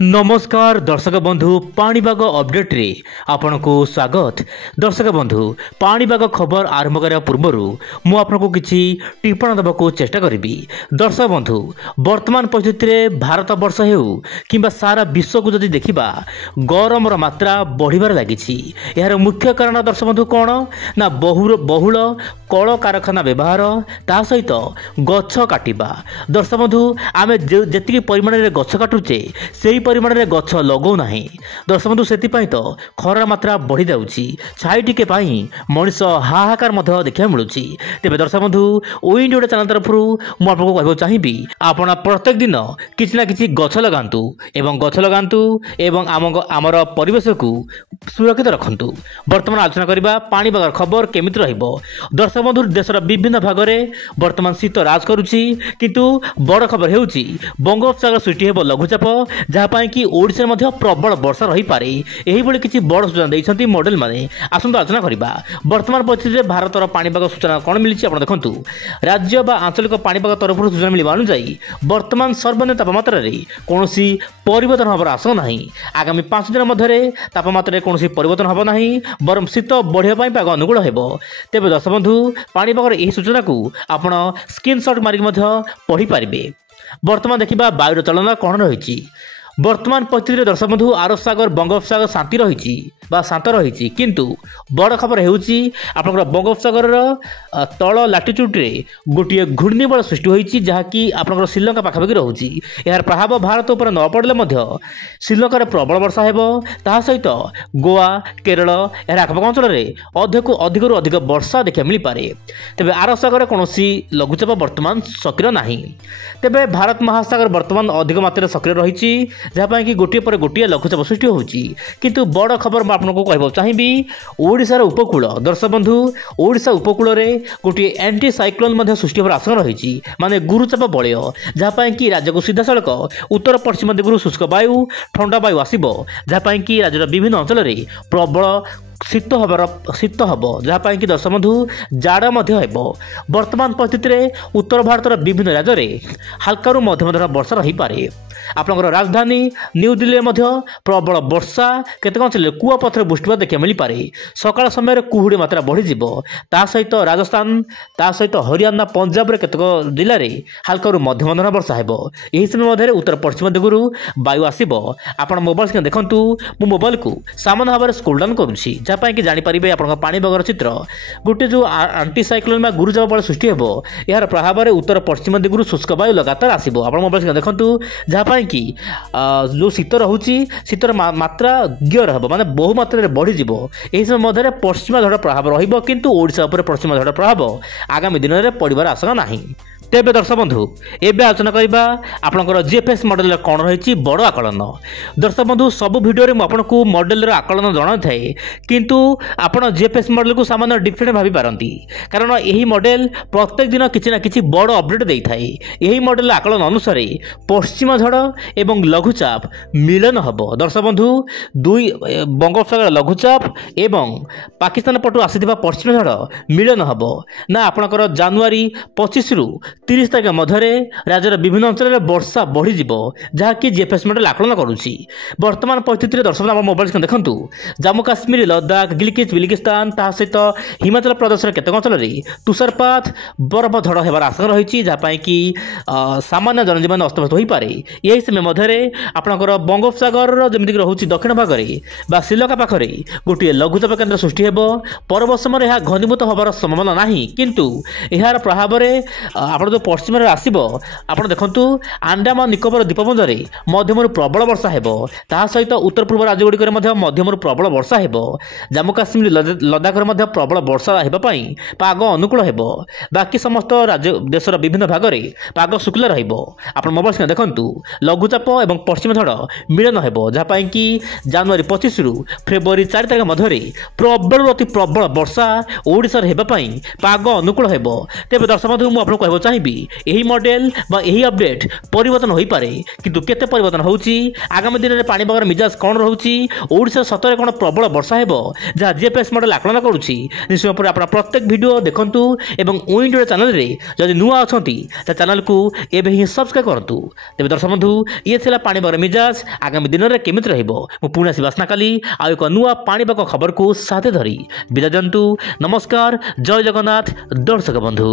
नमस्कार दर्शक बंधु पाणीपाग अपडेट रे आपनको स्वागत। दर्शक बंधु पाणीपाग खबर आरंभ करने पूर्व मु आपको किसी टिप्पणी देवाक चेष्टा करी। दर्शक बंधु वर्तमान परिस्थिति में भारत वर्ष हो कि सारा विश्व को जदि देखा गरम मात्रा बढ़िबार लगी। यार मुख्य कारण दर्शक बंधु कौन ना बहुल कल कारखाना व्यवहार ता सहित गछ काटिबा। दर्शक बंधु आम जी परिमाण में गछ काटुचे से परिमाण में गछ लगौ नाही। दर्शक बंधु से तो खरा मात्रा बढ़ी जाऊँगी। छाई टिके मनीष हाहाकार देखा मिलूँ। तेज दर्शक बंधु ओ इंडिया चैनल तरफ मुझे कहना चाहिए आपण प्रत्येक दिन किसी ना किसी गछ लगातु एवं गछ लगातु एवं आमर परिवेश को सुरक्षित रखु। वर्तमान आलोचना करबा पाणीपाग खबर केमिति रहिबो। दर्शक बंधु देशर विभिन्न भाग में वर्तमान शीत राज करुछि किंतु बड़ खबर हेउछि बंगोपसागर सृष्टि हेबो लघुचाप जहाँ कि ओडिशा में प्रबल वर्षा रही पारे। यही भली किसी बड़ सूचना देइछन्ति मॉडल माने। आसंतु आलोचना करबा वर्तमान परिस्थिति में भारतर पाणीपाग सूचना कौन मिली आप देखु। राज्य बा आंचलिक पाणीपाग तरफ सूचना मिलवा अनुसार वर्तमान सर्वनिम्न तापमात्रा कौन परिवर्तन हबार आशंका नहीं। आगामी 5 दिन मध्य तापमात्रा कौन परिवर्तन हम ना बरम शीत बढ़िया पाग अनुकूल हो। तेज दर्शक बंधु पाणीपागर यही सूचना को आप स्क्रीनशॉट मारिक पढ़ी पारे। वर्तमान देखा वायुर चलन कौन रही। वर्तमान परिस्थिति दर्शक बंधु आरब सागर बंगोपसागर शांति रही शांत रही किंतु बड़ खबर होउछि आपनकर बंगोपसागर तल लाटिट्यूड्रे गोटे घूर्णिबल सृष्टि होइछि जहाँकि आपनकर श्रीलंका पाखापाखि रहुछि। यार प्रभाव भारत उपर न पड़ले मध्य श्रीलंकार प्रबल वर्षा हेबो। ता सहित गोवा केरल यार आखपाख अंचल अधिकरू अधिक वर्षा देखा मिल पारे। तेबे आरब सागर कौन लघुचाप वर्तमान सक्रिय नहीं। तेबे भारत महासागर वर्तमान अधिक मात्रा सक्रिय रही जहाँ कि गोटे पर गोटे लघुचाप सृष्टि होउछि। किंतु बड़ खबर मैं आपको कहना चाहिए ओडिशार उपकूल दर्शक बंधु ओडिशा उपकूल में गोटे एंटी साइक्लोन सृष्टि होकर आशंका रही माने गुरुचाप बलय जहाँ कि राज्य को सीधा सड़क उत्तर पश्चिम दिगरू शुष्क वायु ठंडा वायु आसब जहाँ कि राज्यर विभिन्न अंचल में प्रबल शीत हम जहाँ कि दर्शक बंधु जाड़ा वर्तमान परिस्थिति में उत्तर भारतर विभिन्न राज्य में हल्का मध्यम वर्षा रही पारे। आपनकर राजधानी न्यू दिल्ली में प्रबल वर्षा केतक अंचल कुआपथर बुष्टिवा देखा मिल पारे। सकाळ समय कुहुड़ी मात्रा बढ़ी ता सहित राजस्थान ता सहित हरियाणा पंजाब केतक जिले में हल्का मध्यम वर्षा हेबो। यही समय मध्य उत्तर पश्चिम दिगरू वायु आसब। आपण मोबाइल स्क्रीन देखंतु मु मोबाइल को सामान्य भाव में स्क्रोल डाउन करुछि जहाँ कि जानीपारे आप पाणीपागर चित्र गोटे जो आंटी साइक्लोन में गुरुचाप बल सृष्टि हो यार प्रभाव में उत्तर पश्चिम दिगरू शुष्क वायु लगातार आसब। आप मोबाइल स्क्रीन देखंतु जहाँ कि जो शीत रोचे शीतर मात्रा गियर हम माने बहु मात्रा बढ़ी यही समय मध्य पश्चिमा झड़ प्रभाव रहिबो किंतु ओडिशा उपर पश्चिमा झड़ प्रभाव आगामी दिन में पड़िबार आशंका नहीं। तेज दर्शक बंधु एवं आलोचना करवा आपंकर जीएफएस मॉडल कौन रही बड़ आकलन। दर्शक बंधु सबू भिडियो आपको मॉडल आकलन जन थाए किंतु आपड़ जीएफएस मॉडल को सामान्य डिफरेंट भावी पारती कारण यही मॉडल प्रत्येक दिन किसी ना कि बड़ अपडेट दे थाए। यही मॉडल आकलन अनुसार पश्चिम झड़ एवं लघुचाप मिलन हम। दर्शक बंधु दुई बंगोपसागर लघुचाप एवं पाकिस्तान पटु आसी पश्चिम झड़ मिलन हम ना आपंकर जनवरी 25 रु 30 तारीख मध्य राज्यर विभिन्न अंचल में वर्षा बढ़ी जहाँकि जीएफएस मॉडल आकलन करुच्ची। वर्तमान परिस्थिति में दर्शक मोबाइल स्क्रीन देखंतु जम्मू काश्मीर लद्दाख गिलगित बिल्टिस्तान ता सहित हिमाचल प्रदेश केतक अंचल में तुषारपात बरफ झड़ होबार आशंका रही जहाँ कि सामान्य जनजीवन अस्तव्यस्त हो पारे। यही समय मध्य आपंकर बंगोपसागर जमीक रोचे दक्षिण भाग में श्रीलंका पाखे गोटे लघुचाप केन्द्र सृष्टि हो। परवर्त समय यह घनीभूत होबार संभावना नहीं किंतु यार प्रभाव में आप जो पश्चिम आसब आप देखु आंडामान निकोबर द्वीपपुंज में मध्यम प्रबल वर्षा हो सहित उत्तर पूर्व राज्यगुड़िक मध्यम प्रबल वर्षा हो। जम्मू काश्मीर लद्दाख में प्रबल वर्षा होगापी पाग अनुकूल हो। बाकी समस्त राज्य देशर विभिन्न भाग में पाग शुक्ला रहा। मोबाइल स्क्रीन देखंतु लघुचाप और पश्चिम झड़ मिलन हो जहाँ कि जनवरी 25 रु फेब्रुआरी 4 तारीख मध्य प्रबल अति प्रबल वर्षा ओडिशा होगापी पाग अनुकूल हो। तेज दर्शक बंधु मुझे कहना चाहिए भी यही मॉडल बा यही अपडेट परिवर्तन हो पारे किंतु केते परिवर्तन होउची आगामी दिन में पाणीपागर मिजाज कौन रोची ओडिशा सतरे कौन प्रबल वर्षा हेबो जहाँ जीपीएस मॉडल आकलन करुच्ची निश्चय पर आप प्रत्येक वीडियो देखंतु एवं उइंडो चैनल रे जदि नुआ अछंती त चैनल को एबे ही सब्सक्राइब करंतु। तेबे दर्शक बंधु ये थिला पाणीपागर मिजाज आगामी दिन में केमिति रहइबो मु पुणे आसी बासना काली आ एक नुआ पाणीपाग खबर को साथे धरी विदा जंतु। नमस्कार, जय जगन्नाथ दर्शक बंधु।